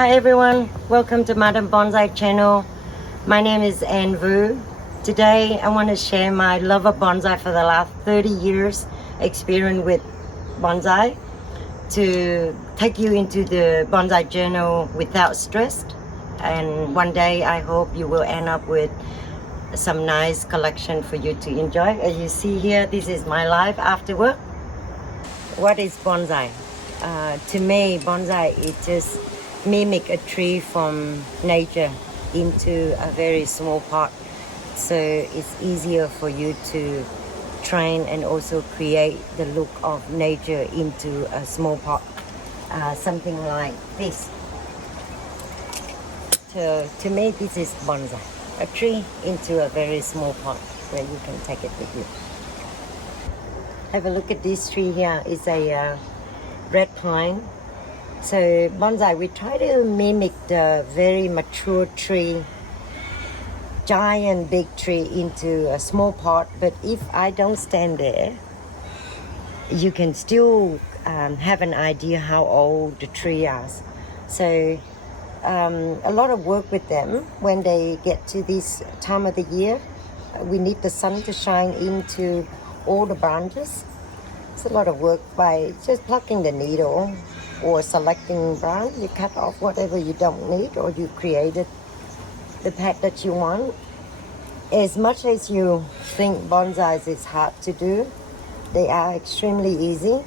Hi everyone, welcome to Pine Bonsai channel. My name is Ann Vu. Today I want to share my love of bonsai for the last 30 years experience with bonsai to take you into the bonsai journal without stress. And one day I hope you will end up with some nice collection for you to enjoy. As you see here, this is my life after work. What is bonsai? To me, bonsai is just mimic a tree from nature into a very small pot, so it's easier for you to train and also create the look of nature into a small pot, something like this. So to me, this is bonsai, a tree into a very small pot where you can take it with you. Have a look at this tree here. It's a red pine. So bonsai, we try to mimic the very mature tree, giant big tree into a small pot. But if I don't stand there, you can still have an idea how old the tree is. So a lot of work with them when they get to this time of the year. We need the sun to shine into all the branches. It's a lot of work by just plucking the needle or selecting branch. You cut off whatever you don't need, or you created the path that you want. As much as you think bonsais is hard to do, they are extremely easy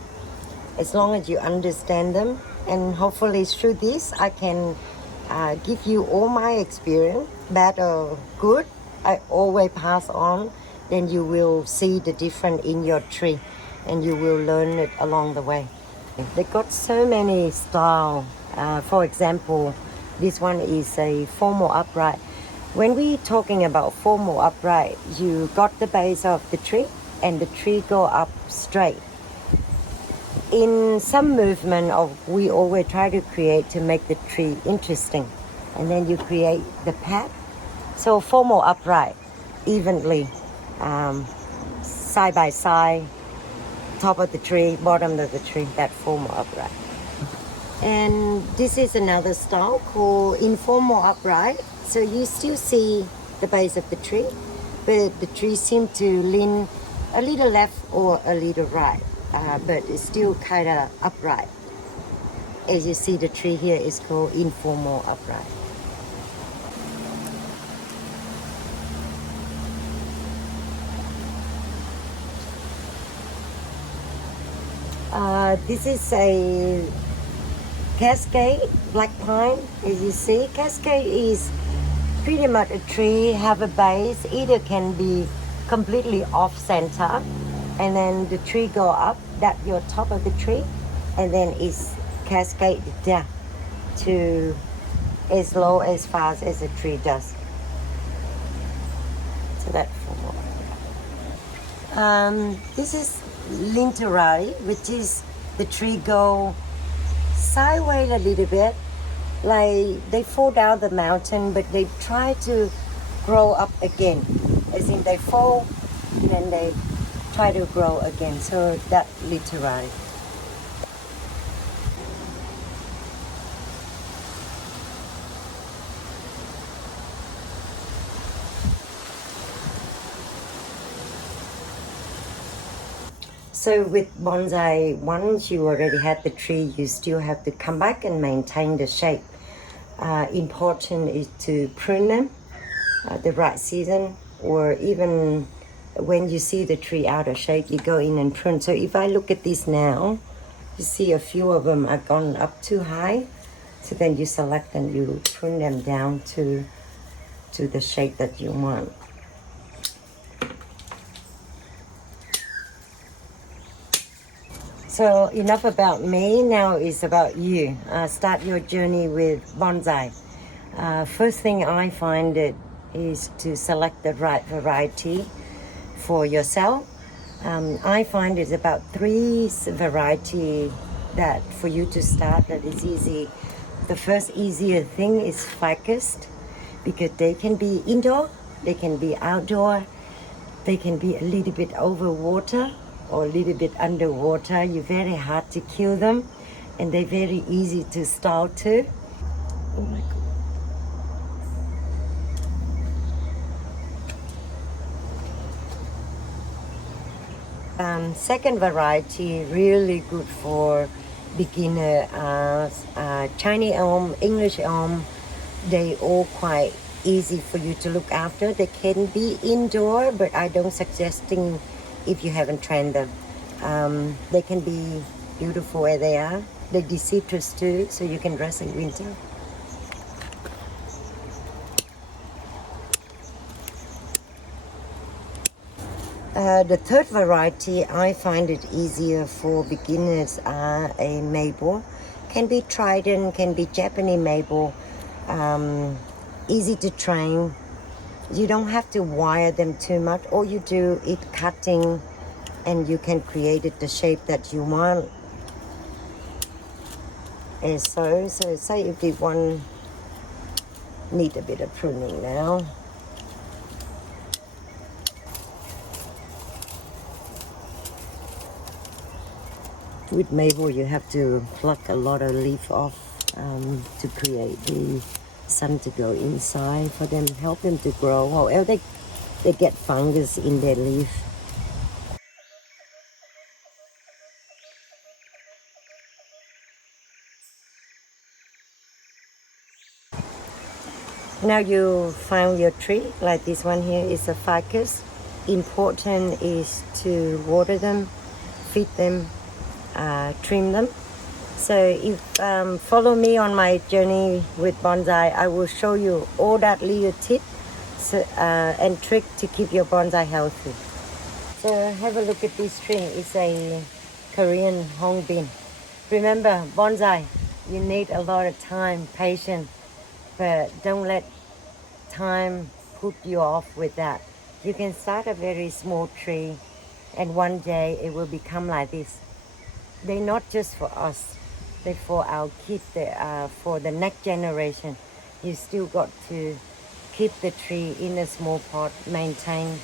as long as you understand them. And hopefully through this I can give you all my experience, bad or good. I always pass on, then you will see the difference in your tree and you will learn it along the way. They got so many styles. For example, this one is a formal upright. When we talking about formal upright, you got the base of the tree and the tree go up straight. In some movement of we always try to create to make the tree interesting, and then you create the path. So formal upright, evenly, side by side, top of the tree, bottom of the tree, that formal upright. And this is another style called informal upright. So you still see the base of the tree, but the tree seems to lean a little left or a little right, but it's still kind of upright. As you see, the tree here is called informal upright. This is a cascade black pine. As you see, cascade is pretty much a tree have a base, either can be completely off center and then the tree go up, that your top of the tree, and then it's cascade down to as low as fast as the tree does. So that's formal. This is linterari, which is the tree go sideways a little bit, like they fall down the mountain, but they try to grow up again. As in they fall and then they try to grow again. So that literary. So with bonsai, once you already had the tree, you still have to come back and maintain the shape. Important is to prune them the right season, or even when you see the tree out of shape, you go in and prune. So if I look at this now, you see a few of them are gone up too high. So then you select and you prune them down to the shape that you want. So enough about me, now is about you. Start your journey with bonsai. First thing I find it is to select the right variety for yourself. I find it's about 3 variety that for you to start that is easy. The first easier thing is Ficus, because they can be indoor, they can be outdoor, they can be a little bit over water or a little bit underwater. You're very hard to kill them and they're very easy to style too. Oh my God. Second variety, really good for beginner. Chinese elm, English elm, they all quite easy for you to look after. They can be indoor, but I don't suggesting if you haven't trained them. They can be beautiful where they are. They deciduous too, so you can dress in winter. The third variety, I find it easier for beginners, are a maple. Can be trident, can be Japanese maple. Easy to train. You don't have to wire them too much. All you do is cutting, and you can create it the shape that you want. And so say if the one need a bit of pruning now. With maple, you have to pluck a lot of leaf off to create the sun to go inside for them, help them to grow. However, they get fungus in their leaf. Now you found your tree, like this one here is a ficus. Important is to water them, feed them, trim them. So if follow me on my journey with bonsai, I will show you all that little tips and trick to keep your bonsai healthy. So have a look at this tree. It's a Korean hongbin. Remember, bonsai, you need a lot of time, patience, but don't let time put you off with that. You can start a very small tree, and one day it will become like this. They're not just for us, they're for our kids, they are for the next generation. You still got to keep the tree in a small pot, maintain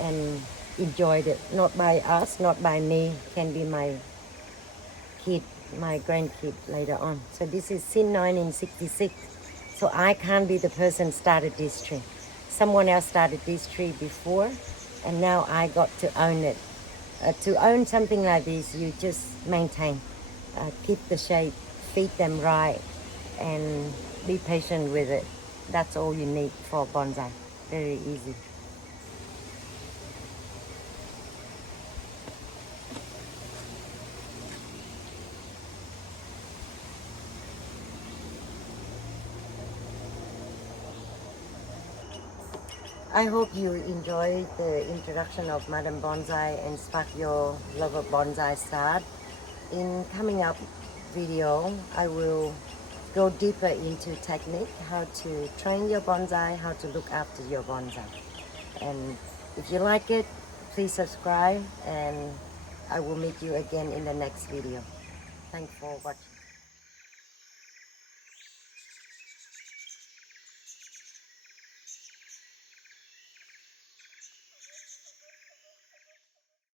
and enjoy it. Not by us, not by me, can be my kid, my grandkid later on. So this is since 1966. So I can't be the person started this tree. Someone else started this tree before, and now I got to own it. To own something like this, you just maintain, keep the shape, feed them right, and be patient with it. That's all you need for bonsai. Very easy. I hope you enjoyed the introduction of Madam Bonsai and spark your love of bonsai start. In coming up video, I will go deeper into technique, how to train your bonsai, how to look after your bonsai. And if you like it, please subscribe, and I will meet you again in the next video. Thanks for watching.